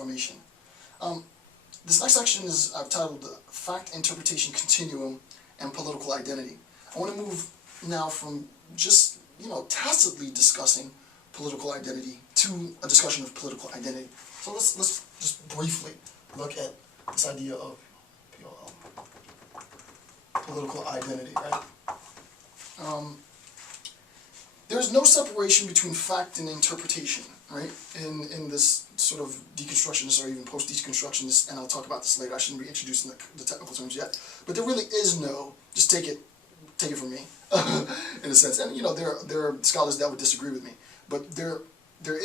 formation. This next section is I've titled Fact, Interpretation, Continuum, and Political Identity. I want to move now from just, tacitly discussing political identity to a discussion of political identity. So let's just briefly look at this idea of political identity, right? There's no separation between fact and interpretation, right? In this sort of deconstructionist or even post-deconstructionist, and I'll talk about this later. I shouldn't be introducing the technical terms yet, but there really is no. Just take it from me, in a sense. And there are scholars that would disagree with me, but there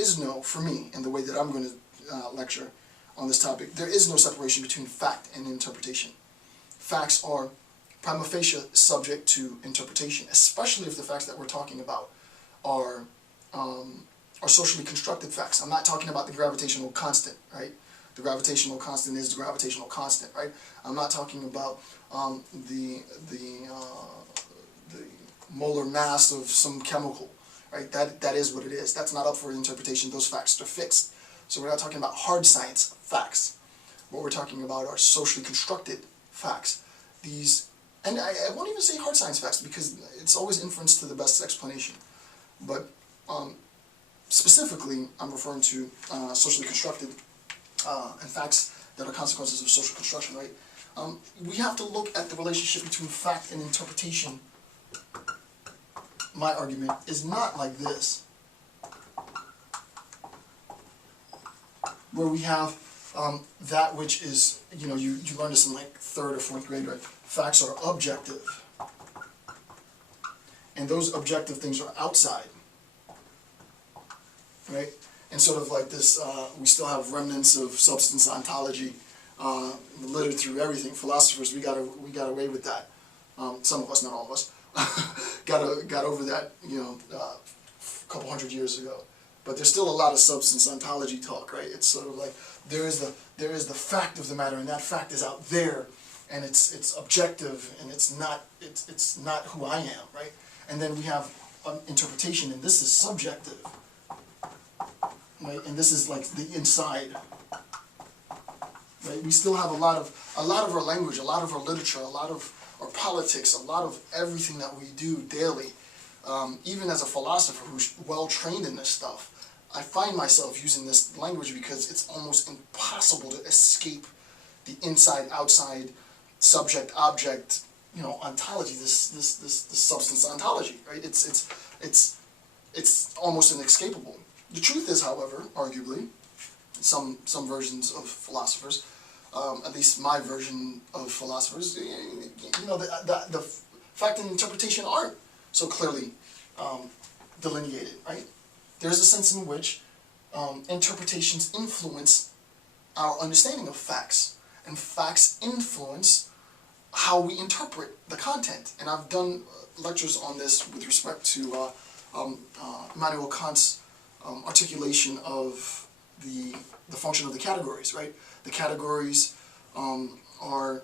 is no, for me, in the way that I'm going to lecture on this topic, there is no separation between fact and interpretation. Facts are prima facie subject to interpretation, especially if the facts that we're talking about are socially constructed facts. I'm not talking about the gravitational constant, right? The gravitational constant is the gravitational constant, right? I'm not talking about the molar mass of some chemical, right? That is what it is. That's not up for interpretation. Those facts are fixed. So we're not talking about hard science facts. What we're talking about are socially constructed facts. And I won't even say hard science facts because it's always inference to the best explanation. But specifically, I'm referring to socially constructed and facts that are consequences of social construction, right? We have to look at the relationship between fact and interpretation. My argument is not like this, where we have that which is, you learn this in like 3rd or 4th grade, right? Facts are objective. And those objective things are outside, right? And sort of like this, we still have remnants of substance ontology littered through everything. Philosophers, we got away with that. Some of us, not all of us, got over that, a couple hundred years ago. But there's still a lot of substance ontology talk, right? It's sort of like there is the fact of the matter, and that fact is out there, and it's objective, and it's not who I am, right? And then we have interpretation, and this is subjective, right? And this is like the inside, right? We still have a lot of our language, a lot of our literature, a lot of our politics, a lot of everything that we do daily. Even as a philosopher who's well trained in this stuff, I find myself using this language because it's almost impossible to escape the inside-outside subject-object, ontology. This substance ontology, right? It's almost inescapable. The truth is, however, arguably, some versions of philosophers, at least my version of philosophers, the fact and interpretation aren't so clearly delineated, right? There's a sense in which interpretations influence our understanding of facts, and facts influence how we interpret the content. And I've done lectures on this with respect to Immanuel Kant's articulation of the function of the categories, right? The categories are,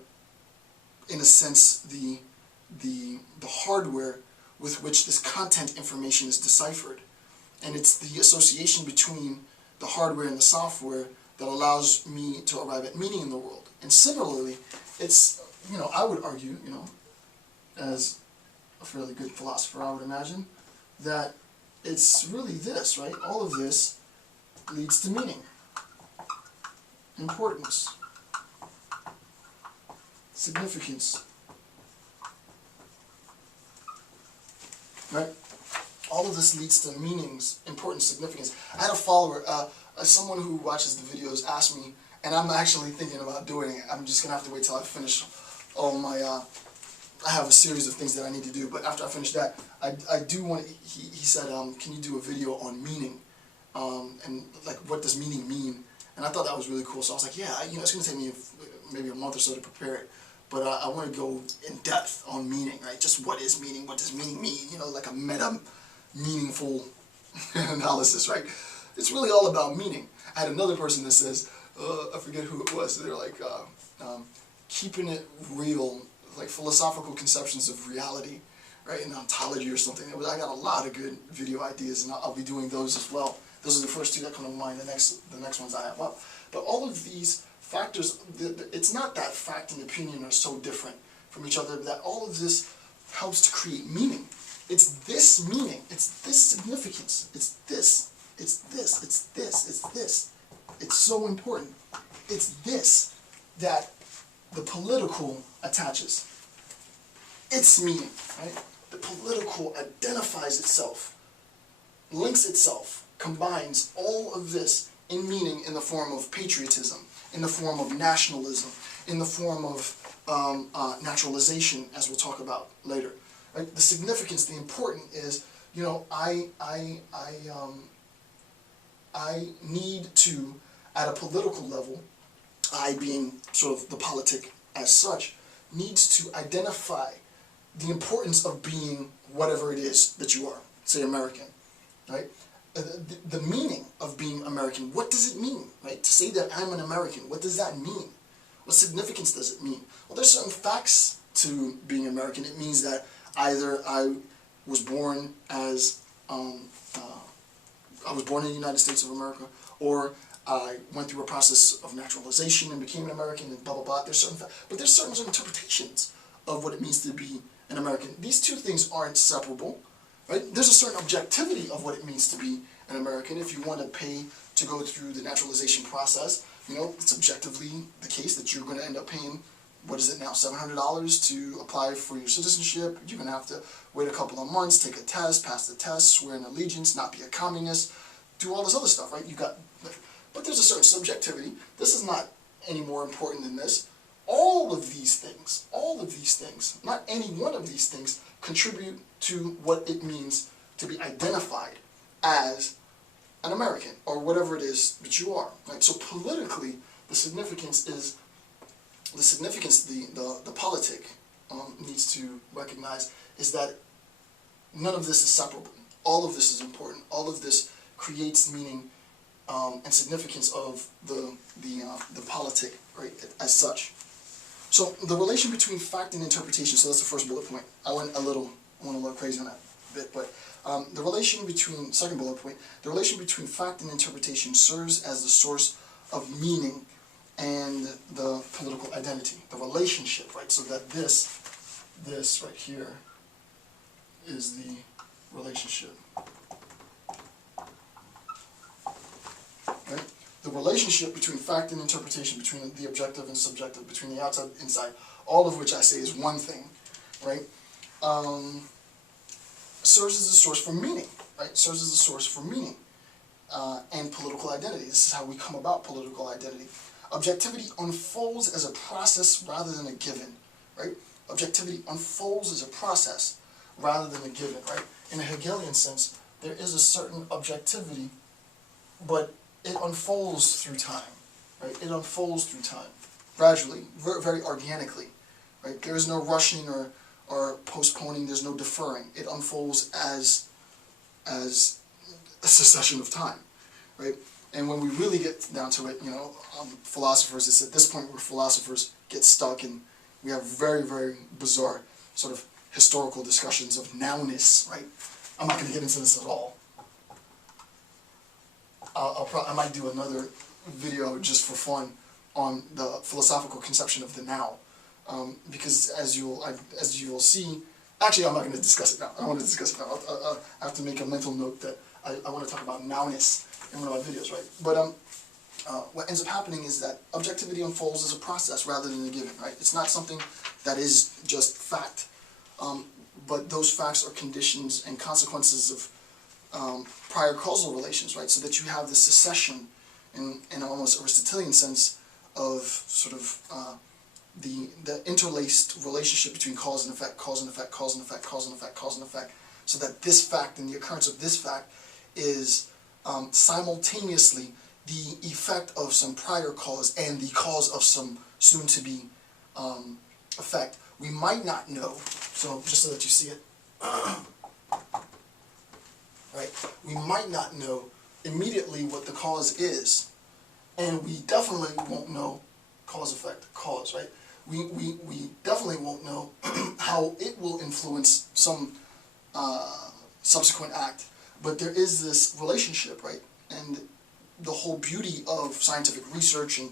in a sense, the hardware with which this content information is deciphered. And it's the association between the hardware and the software that allows me to arrive at meaning in the world. And similarly, it's, I would argue, as a fairly good philosopher, I would imagine, that it's really this, right? All of this leads to meaning, importance, significance, right? All of this leads to meanings, importance, significance. I had a follower, someone who watches the videos, asked me, and I'm actually thinking about doing it. I'm just going to have to wait till I finish all my, I have a series of things that I need to do, but after I finish that, I do want to, he said, can you do a video on meaning? And like, what does meaning mean? And I thought that was really cool, so I was like, yeah, it's going to take me maybe a month or so to prepare it. But I want to go in depth on meaning, right? Just what is meaning? What does meaning mean? Like a meaningful analysis, right? It's really all about meaning. I had another person that says, I forget who it was, they're like, keeping it real, like philosophical conceptions of reality, right, in ontology or something. I got a lot of good video ideas, and I'll be doing those as well. Those are the first two that come to mind. The next ones I have. Well, But all of these factors, it's not that fact and opinion are so different from each other, that all of this helps to create meaning. It's this meaning, it's this significance, it's this, it's this, it's this, it's this. It's so important. It's this that the political attaches. Its meaning, right? The political identifies itself, links itself, combines all of this in meaning in the form of patriotism, in the form of nationalism, in the form of naturalization, as we'll talk about later. Right? The significance, the important is, you know, I need to, at a political level, I being sort of the politic as such, needs to identify the importance of being whatever it is that you are, say American, right? The meaning of being American, what does it mean, right? To say that I'm an American, what does that mean? What significance does it mean? Well, there's certain facts to being American. It means that either I was born as, I was born in the United States of America, or I went through a process of naturalization and became an American, and blah, blah, blah. There's certain but there's certain interpretations of what it means to be an American. These two things aren't separable, right? There's a certain objectivity of what it means to be an American. If you want to pay to go through the naturalization process, you know, it's objectively the case that you're going to end up paying, what is it now, $700 to apply for your citizenship. You're going to have to wait a couple of months, take a test, pass the test, swear an allegiance, not be a communist, do all this other stuff, right? But there's a certain subjectivity. This is not any more important than this. All of these things, not any one of these things, contribute to what it means to be identified as an American, or whatever it is that you are. Right? So politically, the significance, the politic needs to recognize is that none of this is separable. All of this is important. All of this creates meaning and significance of the politic, right, as such. So the relation between fact and interpretation, so that's the first bullet point. I went a little crazy on that bit, but the relation between, second bullet point, the relation between fact and interpretation serves as the source of meaning and the political identity, the relationship, right, so that this right here is the relationship. Right? The relationship between fact and interpretation, between the objective and subjective, between the outside and inside, all of which I say is one thing, right? Serves as a source for meaning, right? Serves as a source for meaning and political identity. This is how we come about political identity. Objectivity unfolds as a process rather than a given, right? Objectivity unfolds as a process rather than a given, right? In a Hegelian sense, there is a certain objectivity, but it unfolds through time, right? It unfolds through time, gradually, very organically, right? There is no rushing or postponing. There's no deferring. It unfolds as a succession of time, right? And when we really get down to it, you know, philosophers, it's at this point where philosophers get stuck, and we have very, very bizarre sort of historical discussions of nowness, right? I'm not going to get into this at all. I might do another video just for fun on the philosophical conception of the now, because as you will see, actually I'm not going to discuss it now. I want to discuss it now. I have to make a mental note that I want to talk about nowness in one of my videos, right? But what ends up happening is that objectivity unfolds as a process rather than a given, right? It's not something that is just fact, but those facts are conditions and consequences of prior causal relations, right? So that you have this succession in an almost Aristotelian sense of sort of the interlaced relationship between cause and effect, cause and effect, cause and effect, cause and effect, cause and effect, so that this fact and the occurrence of this fact is simultaneously the effect of some prior cause and the cause of some soon-to-be effect. We might not know, so just so that you see it, right? We might not know immediately what the cause is, and we definitely won't know cause, effect, cause, right? We definitely won't know how it will influence some subsequent act, but there is this relationship, right? And the whole beauty of scientific research and